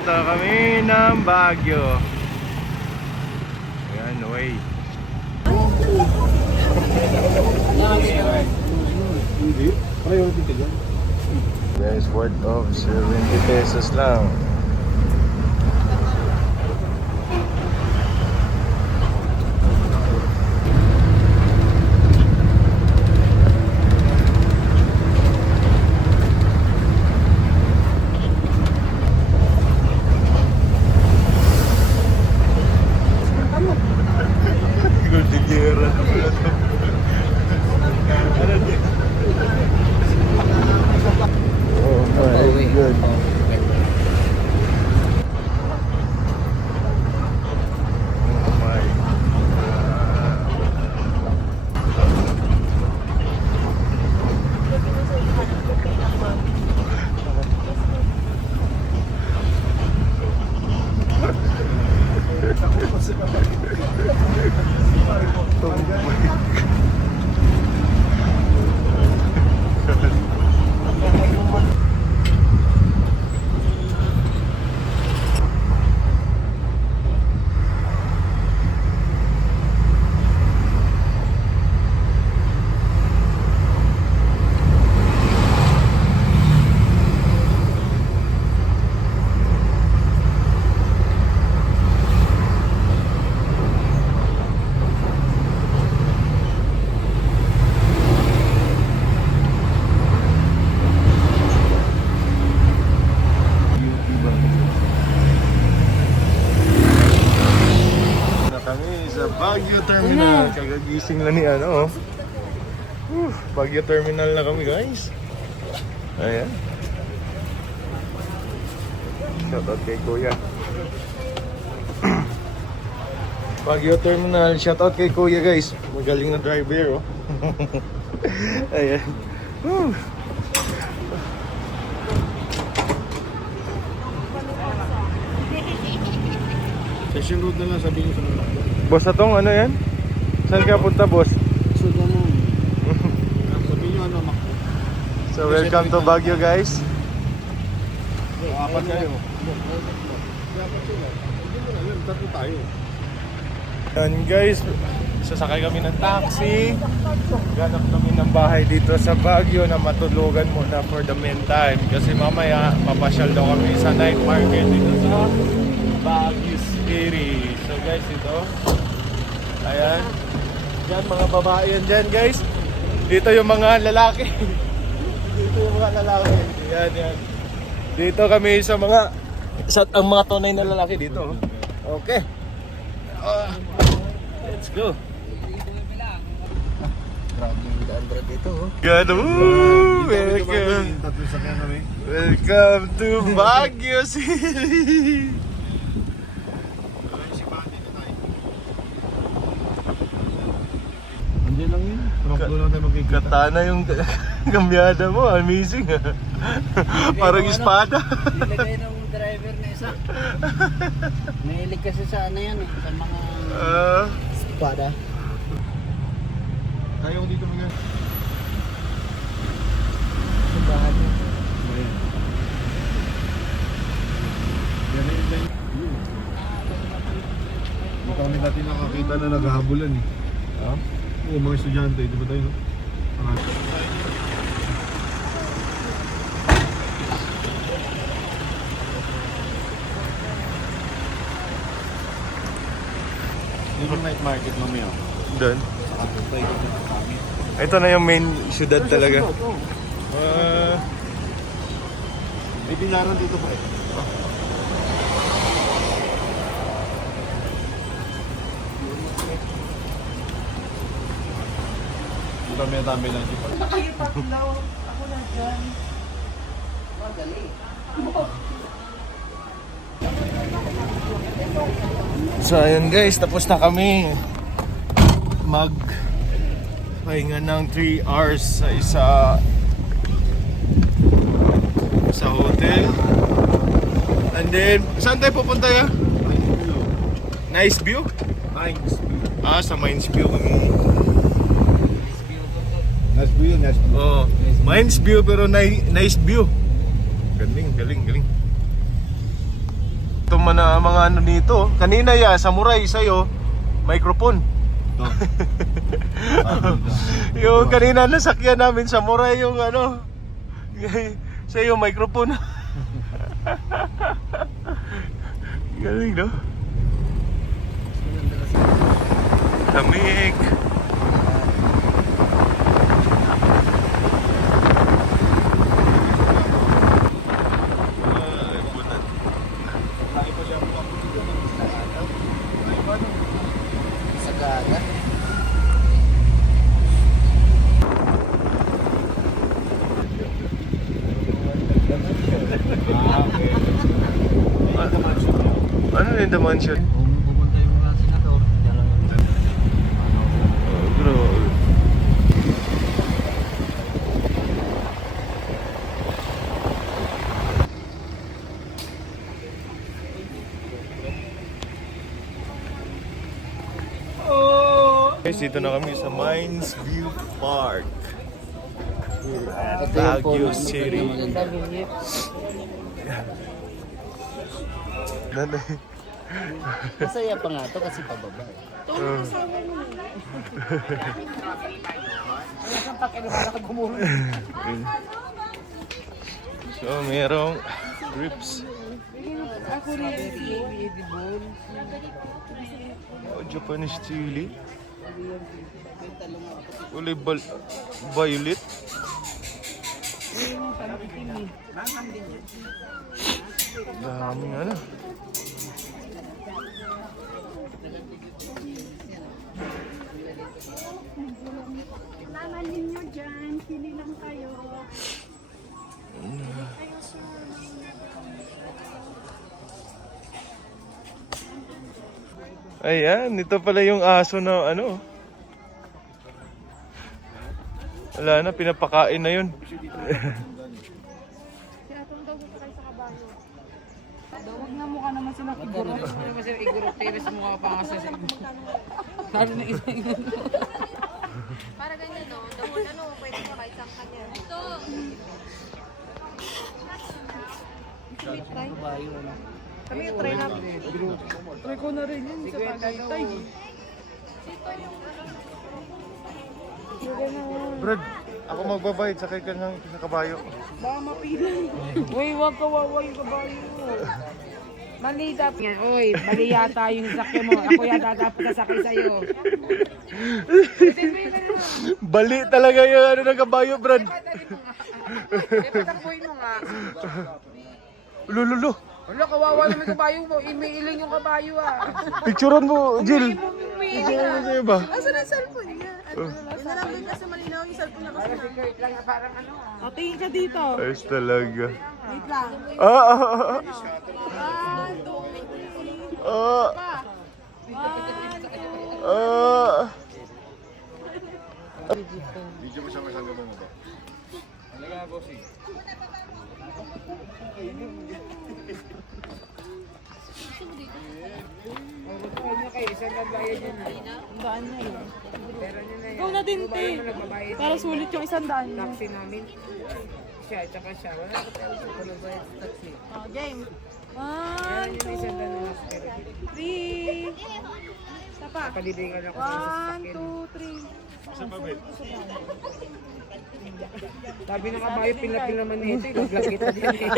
papunta kami ng Baguio. Ayan, way. Guys, worth of 70 pesos lang. Gordillera. Oh my God. Oh my Baguio Terminal. Kagagising lang ni ano. Baguio Terminal na kami, guys. Ayan. Shoutout kay Kuya. Baguio Terminal. Shoutout kay Kuya, guys. Magaling na driver, oh. Ayan. Session road na lang, sabi niyo sa mga. Boss, atong ano yan? Saan ka punta, boss? Sudo mo. Sabi niyo ano, Makbo. So, welcome to Baguio, guys. Apat kayo. Dapat sila. Hindi mo na yun, tatlo tayo. Yan, guys. Sasakay kami ng taxi. Ganap kami ng bahay dito sa Baguio na matulugan muna for the meantime. Kasi mamaya, papasyal daw kami sa night market dito sa Baguio City. So guys, ito. Ayan. Yan, mga babae yan dyan, guys. Dito yung mga lalaki. Dito yung mga lalaki. Yan, yan. Dito kami sa mga ang mga tunay na lalaki dito. Okay. Let's go. Grabe yung daan dito. Gano. Welcome. Tatlo sa kami. Welcome to Baguio City. Hindi lang yun. Tumakbo lang tayo magkikita. Katana yung kambyada mo, amazing. Parang espada. Nilagay ng driver na isa. Mahilig kasi sa ano yan eh, sa mga espada. Ayaw dito mga. Sa bahay. Yan na yun lang. Hindi kami dati nakakita na naghahabulan eh. Huh? Oo, mga estudyante, di ba tayo no? Yung night market mamaya. Doon. Tayo sa kami. Ito na yung main syudad talaga. May binaran dito pa eh. Dami lang dito. Nakikipaglaw ako na dyan. Madali. So ayun guys, tapos na kami pahinga ng 3 hours sa hotel. And then, saan tayo pupunta ya? Nice view? Sa Mines View kami. Nice view yun, nice view. Oh, Mines View pero nice view. Galing. Ito man na mga ano nito. Kanina samurai sa'yo, microphone. Yung kanina nasakyan namin samurai yung ano. Sa'yo, microphone. Galing, no? Lamig. Sagada. Ano yung the mansion? Pupunta yung mga senador. Oh, bro. Guys, dito na kami sa Mines View Park. We're at Baguio City. Nanay. Masaya pa nga to kasi pababa. So, merong grips. Oh, Japanese chili. Kulay violet. Daming ano. Laman ninyo dyan, pili lang kayo. Ayan, ito pala yung aso na ano. Wala na, pinapakain na yun. Tinatong daw dito kayo sa kabayo. Huwag na mukha naman sila figuro. Ano kasi iguro tiris mukha pa nga sa Sabi na isa. Para ganyan, no? Dahon, ano, pwede ka kahit saan kanya. Ito! Kami try natin. Try ko na rin yun sa Tagaytay. Brad, ako magbabayad, sakay ka ng sa kabayo. Baka mapilan. Uy, wag kawawa yung kabayo. Mali dapat yan. Uy, mali yata yung sakya mo. Ako yata dapat sasakay sa'yo. Bali talaga yung ano ng kabayo, Brad. Patakboy mo nga. Lululo. Wala, kawawa naman yung kabayo mo. Imiiling yung kabayo Picturean mo, Jill. Umiiling Picturean mo siya ba? Asan ang cellphone niya? Ano na lang din kasi malinaw yung cellphone niya kasi. O, tingin ka dito. Ayos talaga. Wait lang. Video mo siya masangga mo ba? Ikaw na din, te. Para sulit yung 100 niyo. Taxi namin. Siya, tsaka siya. Wala ko tayo sa palabayad sa taxi. Oh, game. Kaya 1, yun yung isang 2, dano na spare. 3. Isa pa. Palibingan ako sa 1, sasakyan. 2, 3. Sabi ng kabayo, pinapil naman nito. Igaglag kita din eh.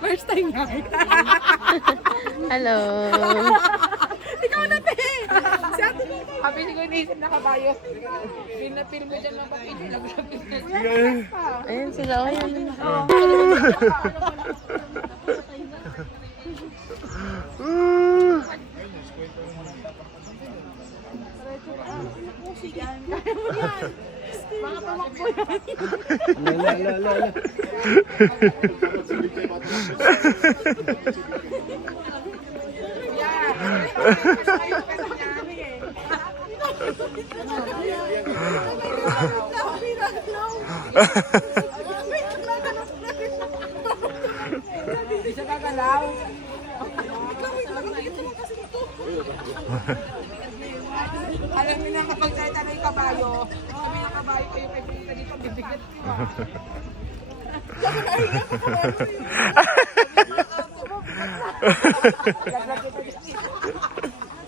First time nga. Hello! Ikaw na, te. Si ate na. Sabi ni ko iniisip na kabayo. Pinapil mo dyan ng papel. Ilaglag kita. Ayun sila, ayun. Mga tumakbo yan. Isa gagalaw. Alam mo na kapag tayo na yung kabayo, sabi ng kabayo kayo kay Pita dito, bibigat.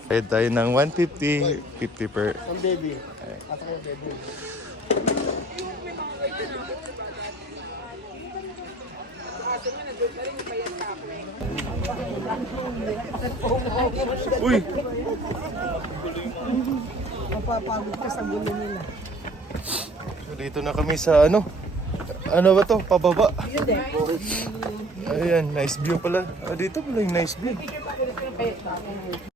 Bayad tayo ng 150, 50 per. Ang baby. At ako baby. Uy! Mapapagod ka sa gulo nila. So, dito na kami sa ano? Ano ba to? Pababa. Ayan, nice view pala. Dito pala yung nice view.